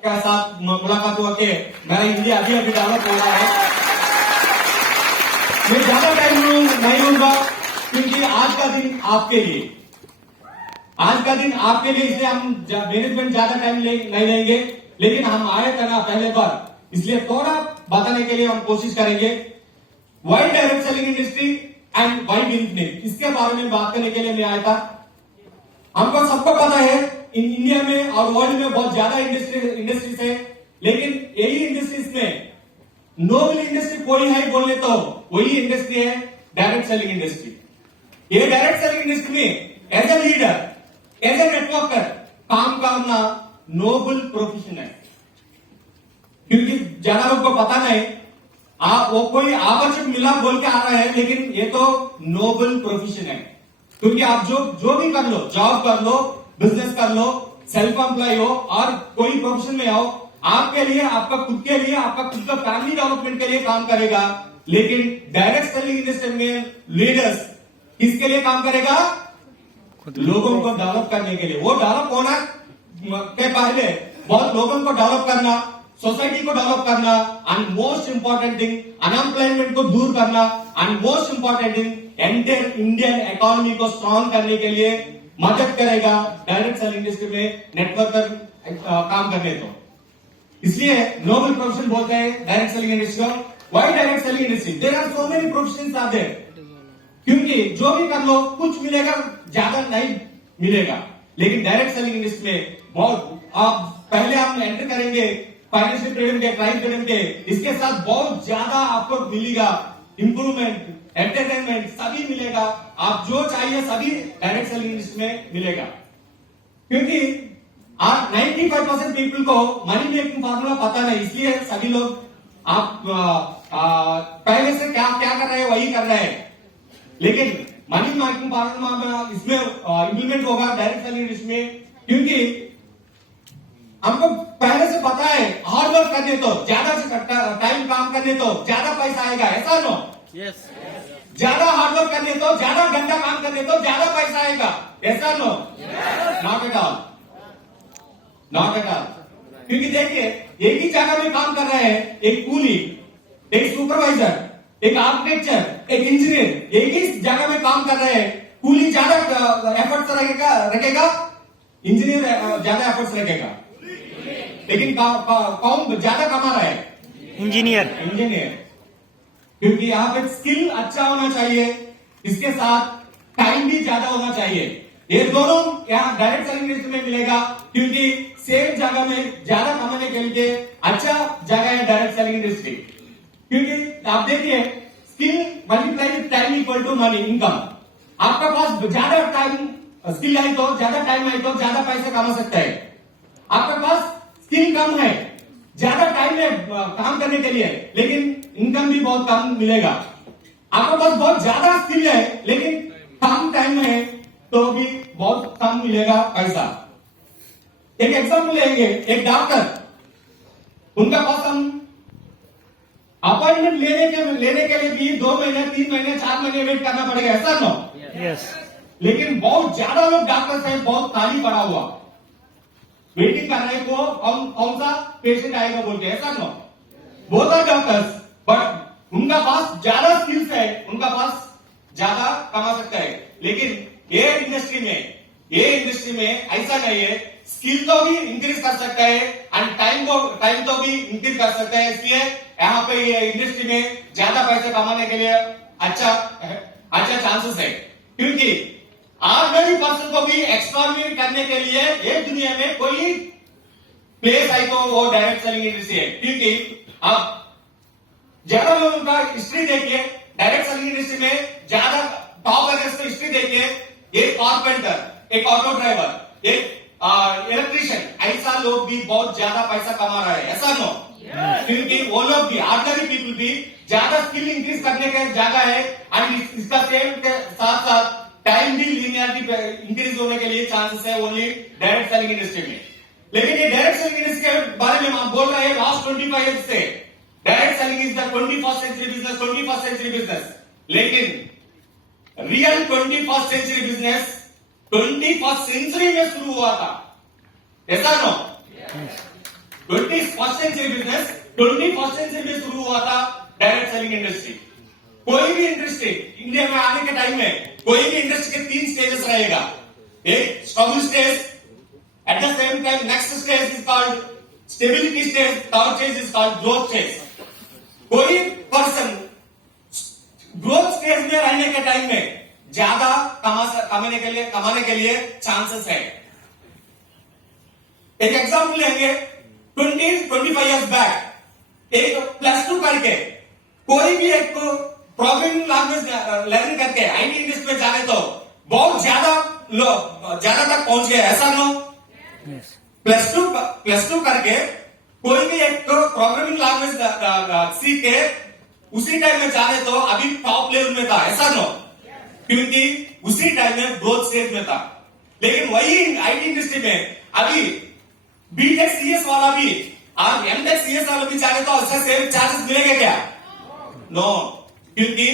के साथ मुलाकात हुआ कि मेरा हिंदी अभी अभी डेवलप हो रहा है। मैं ज्यादा टाइम नहीं लूंगा क्योंकि आज का दिन आपके लिए, आज का दिन आपके लिए, इसलिए हम मैनेजमेंट ज्यादा टाइम नहीं लेंगे, लेकिन हम आए थे ना पहले बार, इसलिए थोड़ा बताने के लिए हम कोशिश करेंगे। Why direct selling industry and why infinite, इसके बारे में बात करने के लिए मैं आया था। हमको सबको पता है इंडिया में और वर्ल्ड में बहुत ज्यादा इंडस्ट्रीज है, लेकिन यही इंडस्ट्रीज में नोबल इंडस्ट्री कोई है बोलने तो वही इंडस्ट्री है डायरेक्ट सेलिंग इंडस्ट्री। ये डायरेक्ट सेलिंग इंडस्ट्री में as a leader, as a networker काम करना नोबल प्रोफेशन है, क्योंकि ज्यादा लोग को पता नहीं, आप वो कोई आवश्यक मिला बोल के आ रहा है, लेकिन ये तो नोबल प्रोफेशन है। क्योंकि आप जो भी कर लो, जॉब कर लो, बिजनेस कर लो, सेल्फ एम्प्लॉय हो और कोई प्रोफेशन में हो, आपके लिए, आपका खुद के लिए, आपका खुद का फैमिली डेवलपमेंट के लिए काम करेगा। लेकिन डायरेक्ट सेलिंग इंडस्ट्री में लीडर्स किसके लिए काम करेगा? लोगों को डेवलप करने के लिए। वो डेवलप होना के पहले बहुत लोगों को डेवलप करना, सोसाइटी को डेवलप करना, and most important thing unemployment को दूर करना, and most important thing entire Indian economy को स्ट्रांग करने के लिए मदद करेगा डायरेक्ट सेलिंग इंडस्ट्री में नेटवर्कर काम करने को। इसलिए नोबल प्रोफेशन बोलते हैं डायरेक्ट सेलिंग इंडस्ट्री को। Why direct selling industry? There are so many professions are there, क्योंकि जो भी कर लो कुछ मिलेगा, ज्यादा नहीं मिलेगा। लेकिन डायरेक्ट सेलिंग इंडस्ट्री में बहुत, आप पहले हम एंटर करेंगे फाइनेंशियल फ्रीडम के, क्लाइंट फ्रीडम के, इसके साथ बहुत ज्यादा आपको मिलेगा, इंप्रूवमेंट, एंटरटेनमेंट सभी मिलेगा। आप जो चाहिए सभी डायरेक्ट सेलिंग इंडस्ट्री में मिलेगा, क्योंकि आज 95% पीपल को मनी मेकिंग फार्मूला पता नहीं, इसलिए सभी लोग आप पहले से क्या क्या कर रहे हैं वही कर रहे हैं। लेकिन मनी मेकिंग फार्मूला इसमें इंप्लीमेंट होगा डायरेक्ट सेलिंग इंडस्ट्री में, क्योंकि हमको पहले से पता है हार्ड वर्क करने तो, ज्यादा से टाइम काम करने तो ज्यादा पैसा आएगा, ऐसा नो? यस। ज्यादा हार्ड वर्क करने तो, ज्यादा घंटा काम करने तो ज्यादा पैसा आएगा, ऐसा no? Not at all, not at all. क्योंकि देखिए एक ही जगह में काम कर रहे हैं, एक कूली, एक सुपरवाइजर, एक आर्किटेक्चर, एक इंजीनियर, एक ही जगह में काम कर रहे हैं। कूली ज्यादा एफर्ट्स रखेगा, इंजीनियर ज्यादा एफर्ट्स रखेगा, लेकिन कौन ज्यादा कमा रहा है? इंजीनियर। इंजीनियर, क्योंकि यहाँ पे स्किल अच्छा होना चाहिए, इसके साथ टाइम भी ज्यादा होना चाहिए। ये दोनों यहाँ डायरेक्ट सेलिंग इंडस्ट्री में मिलेगा, क्योंकि सेम जगह में ज्यादा कमाने के लिए अच्छा जगह है डायरेक्ट सेलिंग इंडस्ट्री। क्योंकि आप देखिए skill multiply with time equal to money income. आपका पास ज्यादा टाइम स्किल है तो, ज्यादा टाइम है तो ज्यादा पैसे कमा सकता है। आपके पास स्किल कम है, ज्यादा टाइम है काम करने के लिए, लेकिन इनकम भी बहुत कम मिलेगा। आपके पास बहुत ज्यादा स्किल है लेकिन कम टाइम है तो भी बहुत कम मिलेगा पैसा। एक एग्जाम्पल लेंगे, एक डॉक्टर, उनका पास हम अपॉइंटमेंट लेने के लिए भी 2 महीने, 3 महीने, 4 महीने वेट करना पड़ेगा, ऐसा नो? यस। लेकिन बहुत ज्यादा लोग डॉक्टर्स हैं, बहुत खाली पड़ा हुआ, वेटिंग कर रहे को कौन सा पेशेंट आएगा बोल के, ऐसा no? Both are doctors, but उनका पास ज्यादा स्किल्स है, उनका पास ज्यादा कमा सकता है। लेकिन ये इंडस्ट्री में ऐसा नहीं है, स्किल तो भी इंक्रीज कर सकता है एंड टाइम तो भी इंक्रीज कर सकता है। इसलिए यहाँ पे ये इंडस्ट्री में ज्यादा पैसे कमाने के लिए अच्छा चांसेस है, क्योंकि ऑर्डिनरी पर्सन को भी एक्स्ट्राऑर्डिनरी करने के लिए ये दुनिया में कोई प्लेस है तो वो डायरेक्ट सेलिंग इंडस्ट्री है। क्योंकि आप ज्यादा लोगों का हिस्ट्री देखिए, डायरेक्ट सेलिंग इंडस्ट्री में ज्यादा टॉप अर्नर्स की हिस्ट्री देखिए, एक कारपेंटर, एक ऑटो ड्राइवर, एक इलेक्ट्रिशियन, ऐसा लोग भी बहुत ज्यादा पैसा कमा रहे हैं, ऐसा नो? क्योंकि वो लोग भी, ऑर्डिनरी पीपल भी ज्यादा स्किल इंक्रीज करने का जगह है, एंड इसका सेम के साथ साथ टाइम भी लीनियरिटी इंक्रीज होने के लिए चांसेस है ओनली डायरेक्ट सेलिंग इंडस्ट्री में। लेकिन ये डायरेक्ट सेलिंग इंडस्ट्री के बारे में हम बोल रहे हैं लास्ट 25 ईयर्स से, direct selling is the 21st century business, 21st century business. लेकिन real 21st century business 21st century में शुरू हुआ था, ऐसा no? 21st century business 21st century में शुरू हुआ था डायरेक्ट सेलिंग इंडस्ट्री। कोई भी इंडस्ट्री इंडिया में आने के टाइम में कोई भी इंडस्ट्री के 3 स्टेजेस रहेगा। एक struggle stage, at the same time next stage is called stability stage, third stage is called growth stage. कोई पर्सन ग्रोथ स्टेज में रहने के टाइम में ज्यादा कमाने के लिए चांसेस है। एक एग्जांपल लेंगे, 25 इयर्स बैक एक +2 करके कोई भी एक प्रोग्रामिंग लैंग्वेज लर्न करके आईटी इंडस्ट्री में जाने तो बहुत ज्यादा तक पहुंच गए, ऐसा नो? +2 करके कोई भी एक प्रोग्रामिंग लैंग्वेज सीख के उसी टाइम में जाने तो अभी टॉप लेवल में था, ऐसा नो? क्योंकि उसी टाइम में ग्रोथ स्टेज में था। लेकिन वही आईटी इंडस्ट्री में अभी बीटेक सीएस वाला भी और एमटेक सीएस वाला भी जाने तो उससे सेम चार्जेस मिलेंगे क्या? नो, क्योंकि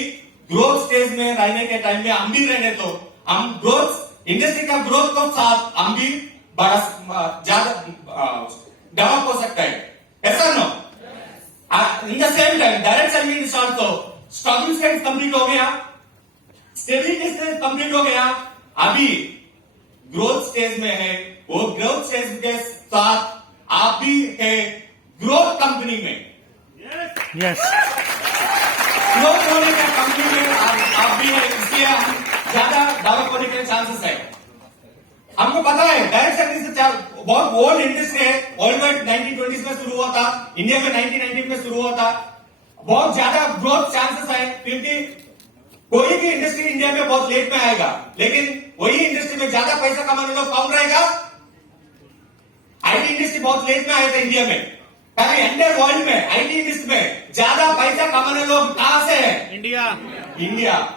ग्रोथ स्टेज में रहने के टाइम में हम भी रहने तो हम ग्रोथ इंडस्ट्री का ग्रोथ को साथ हम भी बड़ा ज्यादा डेवलप हो सकता है, ऐसा no? In the same time direct selling industry तो स्ट्रगल स्टेज कंप्लीट हो गया, स्टेबिलिटी स्टेज कंप्लीट हो गया, अभी ग्रोथ स्टेज में है। वो ग्रोथ स्टेज के साथ आप भी है ग्रोथ कंपनी में। यस, ग्रोथ होने का कंपनी में आप भी है, इसलिए हम ज्यादा डेवलप होने के चांसेस है। हमको पता है डायरेक्ट सेलिंग से बहुत ओल्ड इंडस्ट्री है, वर्ल्ड वाइड 1920s में शुरू हुआ था, इंडिया में 1919 में शुरू हुआ था। बहुत ज्यादा ग्रोथ चांसेस है, क्योंकि कोई भी इंडस्ट्री इंडिया में बहुत लेट में आएगा, लेकिन वही इंडस्ट्री में ज्यादा पैसा कमाने लोग कौन रहेगा? आईटी इंडस्ट्री बहुत लेट में आया था इंडिया में, ताकि एंटायर वर्ल्ड में आईटी इंडस्ट्री में ज्यादा पैसा कमाने लोग कहां से है? India.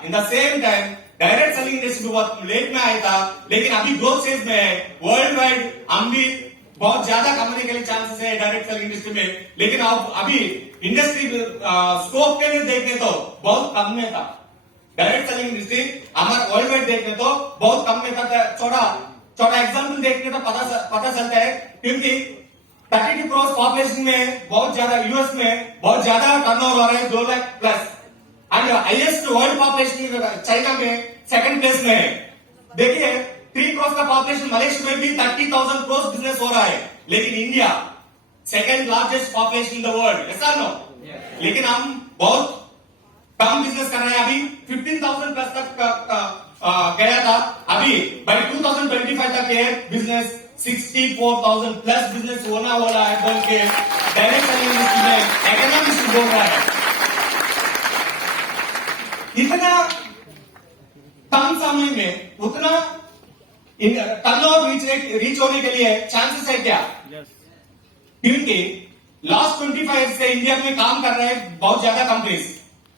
In the same time direct selling industry बहुत लेट में आया था, लेकिन अभी ग्रोथ स्टेज में है। वर्ल्ड वाइड हम भी बहुत ज्यादा कमाने के लिए चांसेस है डायरेक्ट सेलिंग इंडस्ट्री में, लेकिन अब अभी इंडस्ट्री स्कोप के लिए देखें तो बहुत कम में था। डायरेक्ट सेलिंग इंडस्ट्री हमारे वर्ल्ड वाइड देखने तो बहुत कम में था। छोटा एग्जांपल देखने तो पता चलता है, क्योंकि 32 करोड़ पॉपुलेशन में बहुत ज्यादा यूएस में बहुत ज्यादा टर्नओवर हो रहा है, 2 lakh plus, and highest world population China में सेकंड प्लेस में है। देखिए 3 करोड़ का पॉपुलेशन मलेशिया में भी 30,000 करोड़ बिजनेस हो रहा है, लेकिन India second largest population in the world, ऐसा नो? लेकिन हम बहुत कम बिजनेस कर रहे हैं। अभी 15,000 प्लस तक गया था, अभी बाय 2025 तक ये बिजनेस 64,000 प्लस बिजनेस होना वाला है, बोल के डायरेक्ट सेलिंग इंडस्ट्री में इकोनॉमिस्ट बोल रहा है। इतना कम समय में उतना टर्नओवर रीच होने के लिए चांसेस है क्या? क्योंकि लास्ट 25 ईयर से इंडिया में काम कर रहे हैं बहुत ज्यादा कंपनीज,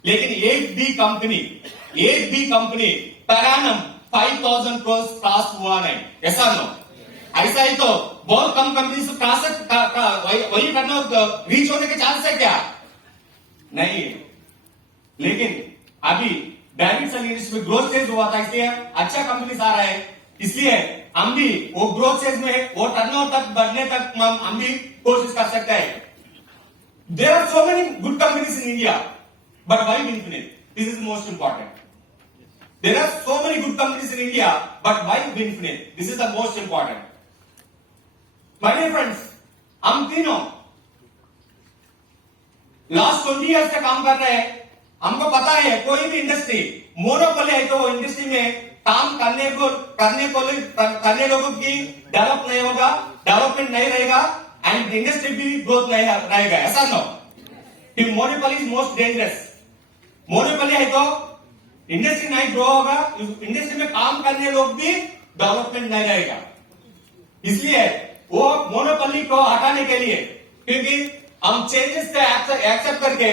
लेकिन एक भी company per annum 5,000 crore cross हुआ नहीं, ऐसा नो? ऐसा ही तो बहुत कम कंपनी से वही टर्नओवर रीच होने के चांस है क्या? नहीं। लेकिन अभी डायरेक्ट सेलिंग इंडस्ट्री में ग्रोथ स्टेज हुआ था, इसलिए अच्छा कंपनीज आ रहा है, इसलिए हम भी वो ग्रोथ स्टेज में वो टर्नओवर तक बढ़ने तक हम भी कोशिश कर सकते हैं। There are so many good companies in India, but why Infinite? This is most important. There are so many good companies in India, but why Infinite? This is the most important. My dear friends, हम तीनों last 20 years से काम कर रहे हैं। हमको पता है कोई भी इंडस्ट्री मोनोपोली है तो वो इंडस्ट्री में काम करने लोगों की डेवलप नहीं होगा, डेवलपमेंट नहीं रहेगा, एंड इंडस्ट्री भी ग्रोथ नहीं रहेगा, ऐसा no? Monopoly is most dangerous. Monopoly है तो इंडस्ट्री नहीं ग्रो होगा, इंडस्ट्री में काम करने लोग भी डेवलपमेंट नहीं रहेगा। इसलिए वो मोनोपोली को हटाने के लिए, क्योंकि हम चेंजेस को एक्सेप्ट करके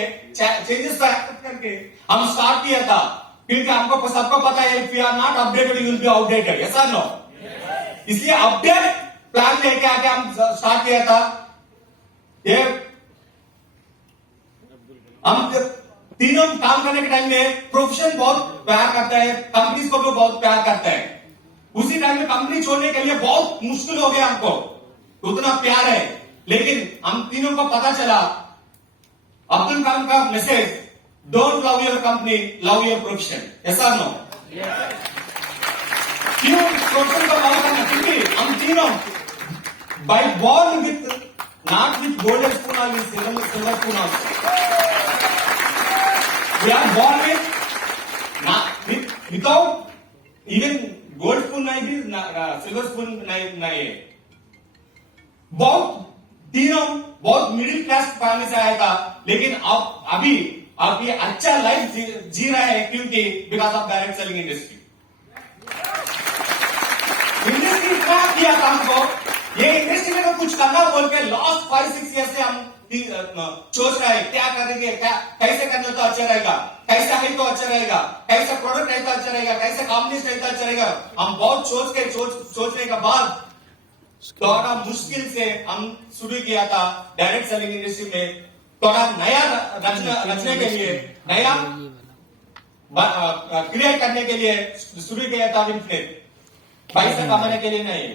हम स्टार्ट किया था, क्योंकि हमको सबको पता है if you are not updated you will be outdated, ऐसा नो? इसलिए अपडेट प्लान लेके आके हम स्टार्ट किया था। ये हम तीनों काम करने के टाइम में प्रोफेशन बहुत प्यार करता है, कंपनीज को भी बहुत प्यार करता है। उसी टाइम में कंपनी छोड़ने के लिए बहुत मुश्किल हो गया हमको, उतना प्यार है, लेकिन हम तीनों को पता चला अब्दुल कलाम का message, don't love your company, love your profession. ऐसा नो क्यों प्रोफेशन को लव करना? क्योंकि हम तीनों by born with not with golden spoon और with silver spoon also, we are born with without even gold spoon नहीं भी, सिल्वर स्पून नहीं है। बहुत तीनों बहुत मिडिल क्लास फैमिली से आया था, लेकिन अब अभी आप ये अच्छा लाइफ जी रहे हैं, क्योंकि because of direct selling industry. Industry क्या किया था हमको, ये इंडस्ट्री में तो कुछ करना बोल के लास्ट 5-6 ईयर से हम सोच रहे हैं क्या करेंगे, क्या कैसे करने तो अच्छा रहेगा, कैसे है तो अच्छा रहेगा, कैसे प्रोडक्ट है तो अच्छा रहेगा, कैसे कॉम्बिनेशन है तो अच्छा रहेगा। हम बहुत सोचने के बाद थोड़ा मुश्किल से हम शुरू किया था डायरेक्ट सेलिंग इंडस्ट्री में, थोड़ा नया रचने के लिए, नया क्रिएट करने के लिए शुरू किया था। पैसा कमाने के लिए नहीं,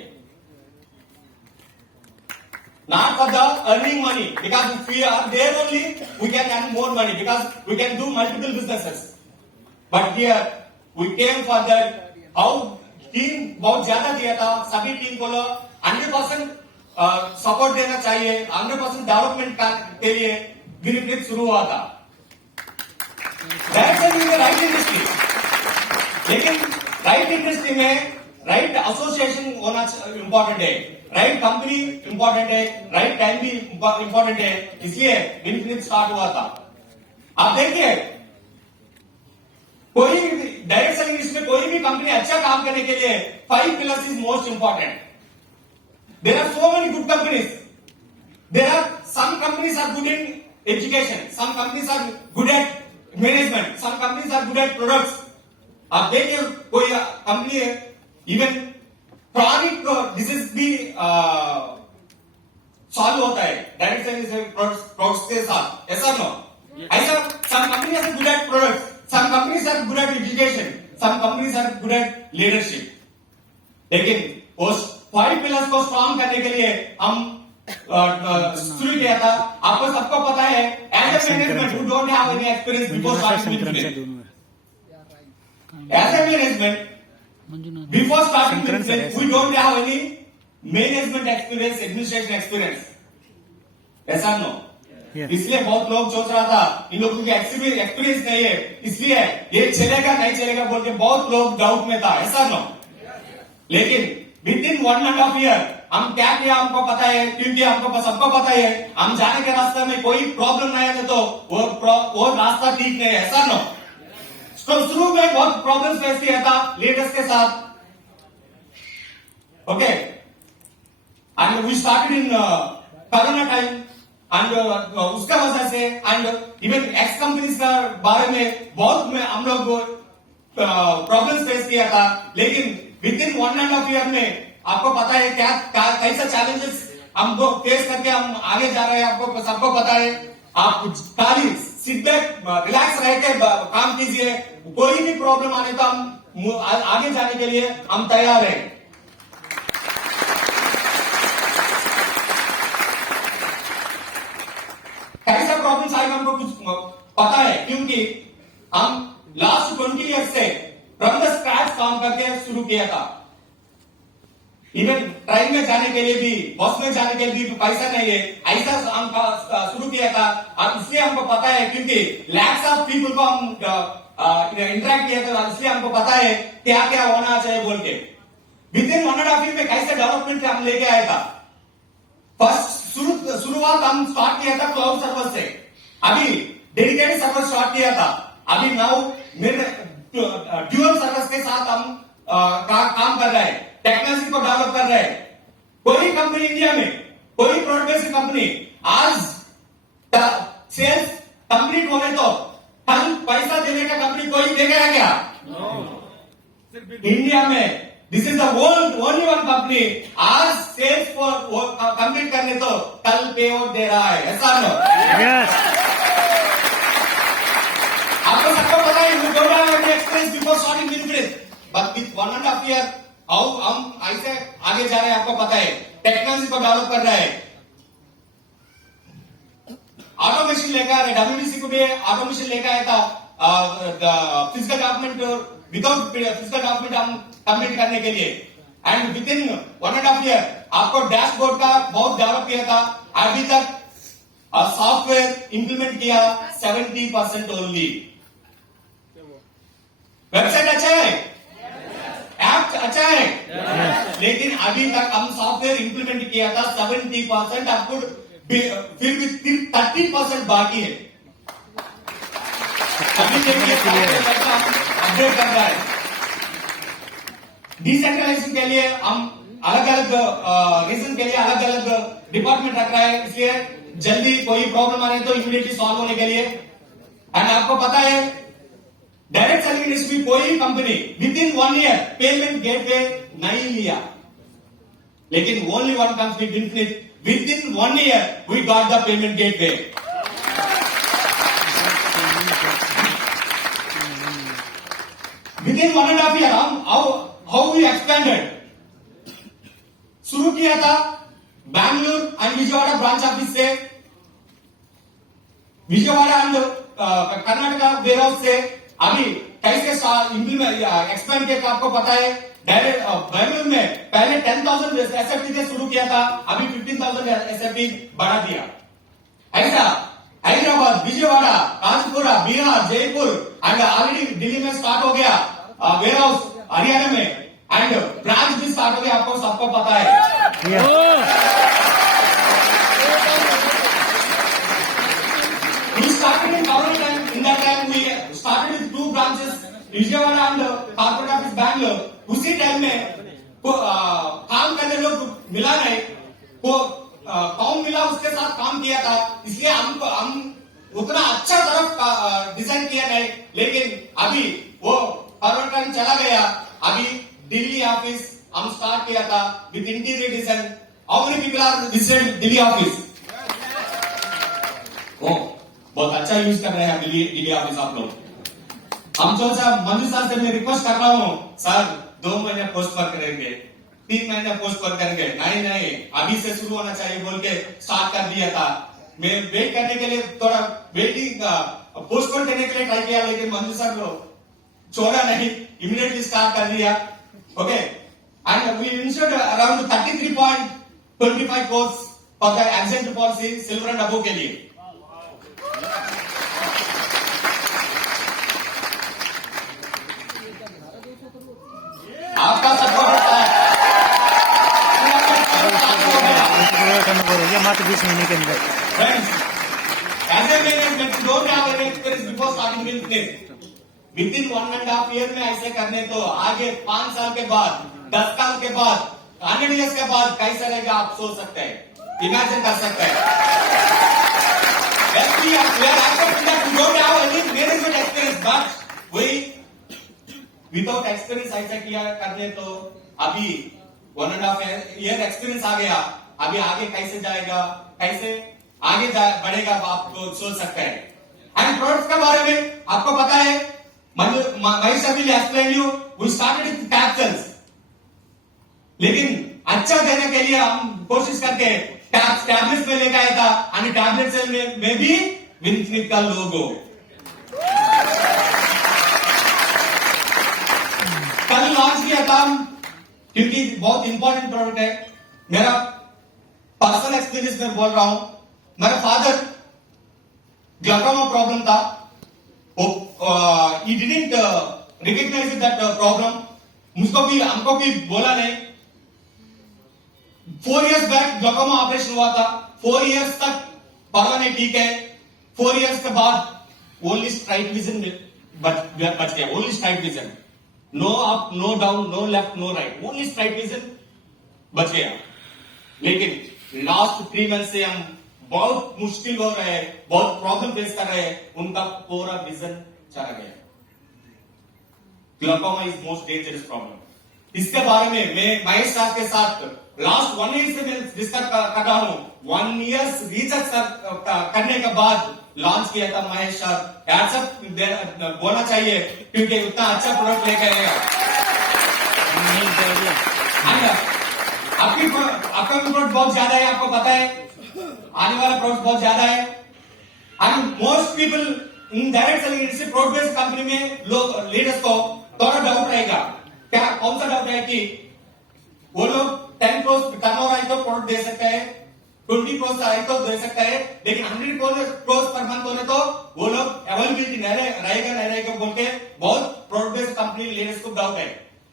not for the earning money, because if we are there only we can earn more money, because we can do multiple businesses, but here we came for that। how team बहुत ज्यादा दिया था, सभी टीम को 100% support देना चाहिए, 100% development के लिए गिरिफ्रिक शुरू हुआ था। राइट इंडस्ट्री, लेकिन राइट इंडस्ट्री में राइट एसोसिएशन होना इंपॉर्टेंट है, राइट कंपनी इंपॉर्टेंट है, राइट टाइम भी इंपॉर्टेंट है, इसलिए गिरिफ्रिक स्टार्ट हुआ था। आप देखिए कोई डायरेक्ट सेलिंग इसमें कोई भी कंपनी अच्छा काम करने के लिए 5 pillars is most important. There are so many good companies, there are some companies are good in education, some companies are good at management, some companies are good at products. आप देखिए कोई company है even chronic disease भी solve होता है direct selling से products के साथ, ऐसा नो ऐसा some companies are good at products, some companies are good at education, some companies are good at leadership, लेकिन उस 5 pillars को स्ट्रॉन्ग करने के लिए हम शुरू किया था। आपको सबको पता है as a management who don't have any experience before starting business, as a management before starting business we don't have any management experience, administration experience, ऐसा नो। इसलिए बहुत लोग सोच रहा था इन लोगों की एक्सपीरियंस नहीं है, इसलिए ये चलेगा नहीं चलेगा बोल के बहुत लोग डाउट में था, ऐसा नो। लेकिन विद इन 1.5 ईयर हम क्या किया हमको पता है, क्योंकि हमको सबको पता है हम जाने के रास्ते में कोई प्रॉब्लम नहीं है तो वो रास्ता ठीक नहीं है, ऐसा नो। तो शुरू में बहुत प्रॉब्लम फेस किया था लीडर्स के साथ, okay, and we started in corona time, and उसका वजह से एंड इवन एक्स कंपनीज का बारे में बहुत में हम लोग प्रॉब्लम्स फेस किया था। लेकिन विद इन 1.5 ईयर में आपको पता है क्या कैसा चैलेंजेस हमको फेस करके हम आगे जा रहे हैं, आपको सबको पता है। आप खाली सिट बैक रिलैक्स रह के काम कीजिए, कोई भी प्रॉब्लम आने तो हम आगे जाने के लिए हम तैयार हैं। कैसा प्रॉब्लम आएगा हमको कुछ पता है, क्योंकि हम लास्ट 20 ईयर से फ्रॉम द स्क्रैच काम करके शुरू किया था। इवन ट्रेन में जाने के लिए भी, बस में जाने के लिए भी पैसा नहीं है, ऐसा हम शुरू किया था। और इसलिए हमको पता है क्योंकि लैक्स ऑफ पीपल को हम इंटरेक्ट किया था, इसलिए हमको पता है क्या क्या होना चाहिए बोल के। विद इन 1.5 ईयर में कैसे डेवलपमेंट हम लेके आया था। फर्स्ट शुरुआत हम स्टार्ट किया था क्लाउड सर्वर से, अभी डेडिकेटेड सर्वर स्टार्ट किया था, अभी नाउ ड्यूअल सर्वर्स के साथ हम काम कर रहे हैं, टेक्नोलॉजी को डेवलप कर रहे हैं। कोई कंपनी इंडिया में, कोई प्रोडक्ट बेस्ड कंपनी आज सेल्स कंप्लीट होने तो कल पैसा देने का कंपनी कोई देगा क्या? इंडिया में this is the only one company आज सेल्स कंप्लीट करने तो कल पे आउट दे रहा है, ऐसा नो? आपको सबको पता है you don't have any experience before starting business, but with 1.5 year हम ऐसे आगे जा रहे हैं, आपको पता है टेक्नोलॉजी को डेवलप कर रहे हैं। ऑटोमेशन लेकर डब्ल्यूबीसी को भी ऑटोमेशन लेकर आया था physical document without physical document हम कंप्लीट करने के लिए एंड विद इन 1.5 ईयर आपको डैशबोर्ड का बहुत डेवलप किया था। अभी तक सॉफ्टवेयर इंप्लीमेंट किया 70% ओनली। वेबसाइट अच्छा है, ऐप अच्छा है, लेकिन अभी तक हम सॉफ्टवेयर इंप्लीमेंट किया था 70%, आपको फिर भी 30% बाकी है। अभी देखिए अपडेट कर रहा है। डिसेंट्रलाइजेशन के लिए हम अलग अलग रीजन के लिए अलग अलग डिपार्टमेंट रख रहा है, इसलिए जल्दी कोई प्रॉब्लम आ रही है तो इमीडिएटली सॉल्व होने के लिए। एंड आपको पता है डायरेक्ट सेलिंग इंडस्ट्री में कोई company within 1 year payment gateway नहीं लिया, लेकिन only one company Vinfinite within 1 year we got the payment gateway. Within 1.5 year हम हाउ वी एक्सपेंडेड। शुरू किया था Bangalore and Vijayawada branch office से, Vijayawada and Karnataka warehouse से। अभी कैसे एक्सपेंड किया आपको पता है। डायरेक्ट बैंगलोर में पहले 10,000 एसएफटी से शुरू किया था, अभी 15,000 एसएफटी बढ़ा दिया। ऐसा हैदराबाद, विजयवाड़ा, कानपुरा, बिहार, जयपुर एंड ऑलरेडी दिल्ली में स्टार्ट हो गया वेयर हाउस, हरियाणा में एंड ब्रांच भी स्टार्ट हो गया, आपको सबको पता है। We started in Corona time. In that time, we started with 2 branches, Vijayawada and corporate office Bangalore. उसी टाइम में काम करने लोग मिला नहीं, वो कौन मिला उसके साथ काम किया था, इसलिए हम उतना अच्छा तरफ डिजाइन किया नहीं। लेकिन अभी वो कॉर्पोरेट टाइम चला गया, अभी दिल्ली ऑफिस हम स्टार्ट किया था with interior design. How many people are visited Delhi office? बहुत अच्छा यूज कर रहे हैं दिल्ली ऑफिस आप लोग। हम जो मंजू सर से मैं रिक्वेस्ट कर रहा हूँ, सर 2 महीने पोस्ट पर करेंगे, 3 महीने पोस्ट पर करेंगे। नहीं अभी से शुरू होना चाहिए बोल के स्टार्ट कर दिया था। मैं वेट करने के लिए थोड़ा वेटिंग पोस्टपोन करने के लिए ट्राई किया, लेकिन मंजू सर को छोड़ा नहीं, इमीडिएटली स्टार्ट कर दिया। Okay and we insured around 33.25 crores for the absent policy silver and above के लिए। आपका सपोर्ट होता है। मात्र 20 महीने के अंदर as a management don't have any experience before starting within 1.5 year में ऐसे करने तो आगे 5 साल के बाद, 10 साल के बाद, 100 इयर्स के बाद कैसा रहेगा आप सोच सकते हैं, इमेजिन कर सकते हैं। Don't have any management experience but we without experience ऐसा किया करने तो अभी 1.5 ईयर एक्सपीरियंस आ गया, अभी आगे कैसे जाएगा, कैसे आगे बढ़ेगा आपको सोच सकते हैं। एंड प्रोडक्ट्स के बारे में आपको पता है, महेश अभी explain you we started with capsules, लेकिन अच्छा देने के लिए हम कोशिश करके टैबलेट्स में लेकर आया था और टैबलेट्स में भी विनफिनिट का लोगो। कल लॉन्च किया था क्योंकि बहुत इंपॉर्टेंट प्रोडक्ट है। मेरा पर्सनल एक्सपीरियंस में बोल रहा हूं, मेरा फादर ग्लाकोमा प्रॉब्लम था, he didn't recognize that problem, हमको भी बोला नहीं। 4 years बैक ग्लाकोमा ऑपरेशन हुआ था, 4 years तक परवाह नहीं, ठीक है। 4 years के बाद ओनली स्ट्राइट विजन बच गया, only straight vision, no up no down no left no right, only straight vision बच गया। लेकिन लास्ट 3 मंथ से हम बहुत मुश्किल हो रहे हैं, बहुत प्रॉब्लम फेस कर रहे हैं, उनका पूरा विजन चला गया। Glaucoma is most dangerous problem. इसके बारे में मैं महेश साहब के साथ लास्ट 1 ईयर से मैं डिस्कस कर रहा हूं। 1 ईयर रिसर्च करने के बाद लॉन्च किया था महेश साहब। हैट्स बोलना चाहिए क्योंकि उतना अच्छा प्रोडक्ट लेके आएगा। आपकी प्रोडक्ट बहुत ज्यादा है, आपको पता है, आने वाला प्रोडक्ट बहुत ज्यादा है। पीपल इन डायरेक्ट सेलिंग से प्रोडक्ट बेस्ड कंपनी में लोग लीडर्स को थोड़ा डाउट रहेगा। क्या कौन सा डाउट है कि वो लोग 10 करोड़ टर्नओवर आई तो प्रोडक्ट दे सकते हैं, 20 करोड़ आई तो दे सकता है, लेकिन 100 करोड़ पर मंथ होने तो वो लोग अवेलेबिलिटी नहीं रहेगा बोल के बहुत प्रोडक्ट बेस्ड कंपनी लीडर्स को डाउट है।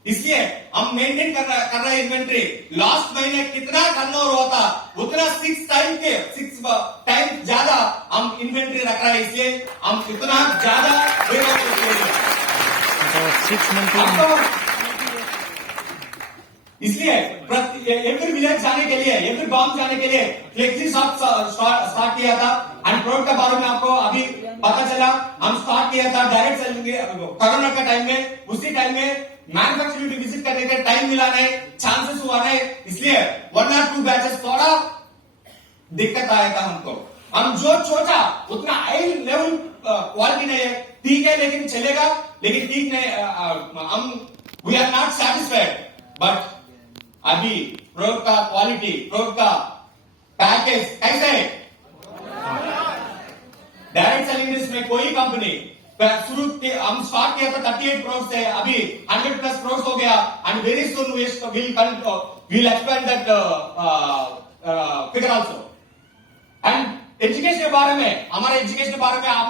इसलिए हम मेंटेन कर रहे हैं इन्वेंट्री। लास्ट महीने कितना टर्नओवर हुआ था उतना 6 टाइम ज्यादा हम इन्वेंट्री रख रहे हैं, इसलिए हम इतना ज्यादा इसलिए एवरी विलेज जाने के लिए, एवरी गांव जाने के लिए फ्लेक्सी शॉप स्टार्ट किया था। एंड प्रोडक्ट के बारे में आपको अभी पता चला, हम स्टार्ट किया था डायरेक्ट सेलिंग कोरोना के टाइम में। उसी टाइम में मैन्युफैक्चरिंग विजिट करने का टाइम मिला नहीं, चांसेस हुआ नहीं, इसलिए 1 or 2 बैचेस थोड़ा दिक्कत आया था हमको। हम जो सोचा उतना हाई लेवल क्वालिटी नहीं है, ठीक है लेकिन चलेगा, लेकिन ठीक नहीं। हम we are not satisfied, but अभी प्रोडक्ट का क्वालिटी, प्रोडक्ट का पैकेज कैसे है? डायरेक्ट सेलिंग में कोई कंपनी शुरू हम स्टार्ट किया था 38 करोड़ से, अभी 100+ करोड़ हो गया। And very soon we'll expand that figure also. And education के बारे में, हमारे एजुकेशन के बारे में आप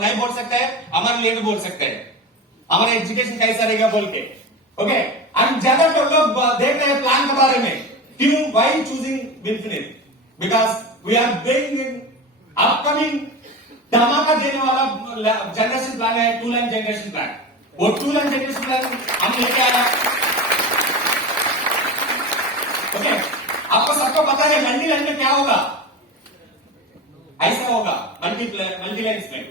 नहीं बोल सकते हैं, हमारे लीडर बोल सकते हैं हमारा एजुकेशन कैसा रहेगा बोल के। ओके, एंड ज्यादा तो लोग देख रहे हैं प्लान के बारे में, क्यों why choosing Vinfinite? Because we are breaking in upcoming धमाका देने वाला जनरेशन प्लान है, 2 लाइन जनरेशन प्लान। वो 2 लाइन जनरेशन प्लान हम लेके आया। ओके, आपको सबको पता है मल्टी लाइन में क्या होगा, ऐसा होगा मल्टी लाइन में।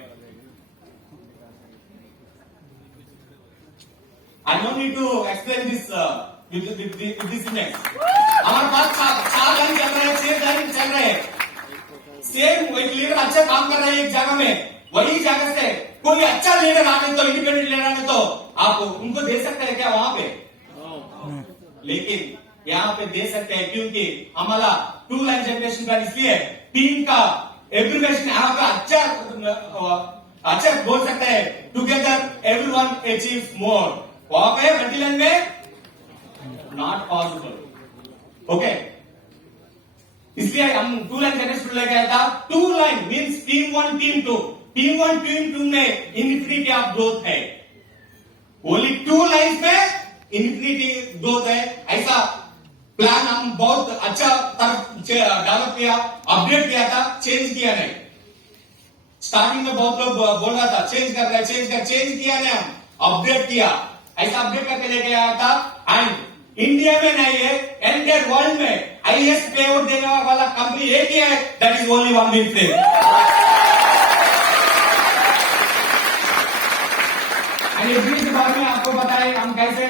I don't need to explain this with this image. हमारे पास 4 लाइन चल रहे हैं, 6 लाइन चल रहे हैं। सेम एक लीडर अच्छा काम कर रहा है एक जगह में, वही जगह से कोई अच्छा लीडर आने तो, इंडिपेंडेंट लीडर आने तो आप उनको दे सकते हैं क्या वहां पे? लेकिन यहाँ पे दे सकते हैं, क्योंकि हमारा 2 लाइन जनरेशन का, इसलिए टीम का एब्रिविएशन यहाँ पे अच्छा बोल सकते हैं, टुगेदर एवरीवन अचीव्स मोर। वहां पे मल्टी लाइन में नॉट पॉसिबल। ओके, इसलिए हम 2 लाइन जनरेशन लेके आया था। 2 line means team 1 team 2, team 1 team 2 में इन्फिनिटी ऑफ ग्रोथ है, ओनली 2 लाइन में इन्फिनिटी ग्रोथ है। ऐसा प्लान हम बहुत अच्छा डेवलप किया, अपडेट किया था, चेंज किया नहीं। स्टार्टिंग में बहुत लोग बोल रहा था चेंज कर रहे, चेंज किया नहीं, हम अपडेट किया। ऐसा अपडेट करके लेके आया था। एंड इंडिया में नहीं है, एंटायर वर्ल्ड में हाईएस्ट पेआउट देने वाला कंपनी एक ही है, that is only one Vinfinite. And इस के बारे में आपको पता है हम कैसे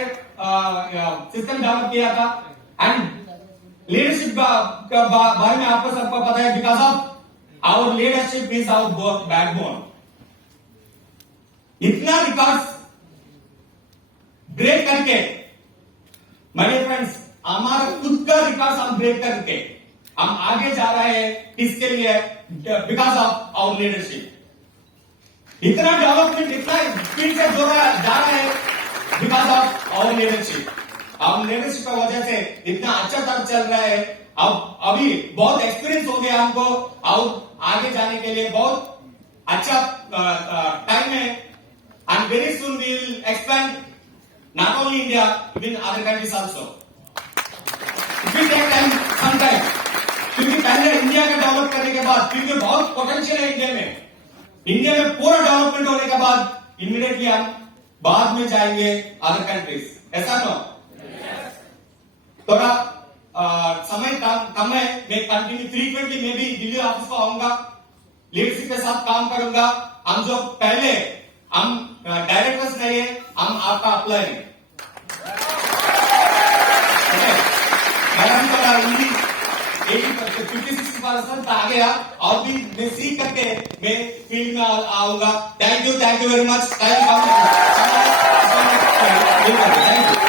सिस्टम डेवलप किया था। एंड लीडरशिप के बारे में आपको सबको पता है, because of our leadership is our backbone. इतना रिकॉर्ड ब्रेक करके माय डियर फ्रेंड्स, हमारा खुद का रिकॉर्ड हम ब्रेक करके हम आगे जा रहे हैं, किसके लिए? Because of our leadership. इतना डेवलपमेंट इतना स्पीड से जा रहा है because of our leadership. Our leadership की वजह से इतना अच्छा तक चल रहा है। अब अभी बहुत एक्सपीरियंस हो गया हमको, और आगे जाने के लिए बहुत अच्छा टाइम है। And very soon we will expand not only India, even other countries also. It will take time, some time. क्योंकि पहले इंडिया का डेवलप करने के बाद, क्योंकि बहुत पोटेंशियल है इंडिया में, इंडिया में पूरा डेवलपमेंट होने के बाद इमीडिएटली हम बाद में जाएंगे अदर कंट्रीज, ऐसा ना? थोड़ा समय कम है, मैं कंटिन्यू फ्रीक्वेंटली मैं भी दिल्ली ऑफिस को आऊंगा, लीडरशिप के साथ काम करूंगा। हम जो पहले हम डायरेक्टर्स नहीं है, हम आपका अप्लाई है। हिंदी 50-60% आ गया, और भी मैं सीख करके मैं फील्ड में आऊंगा। Thank you very much. Thank you.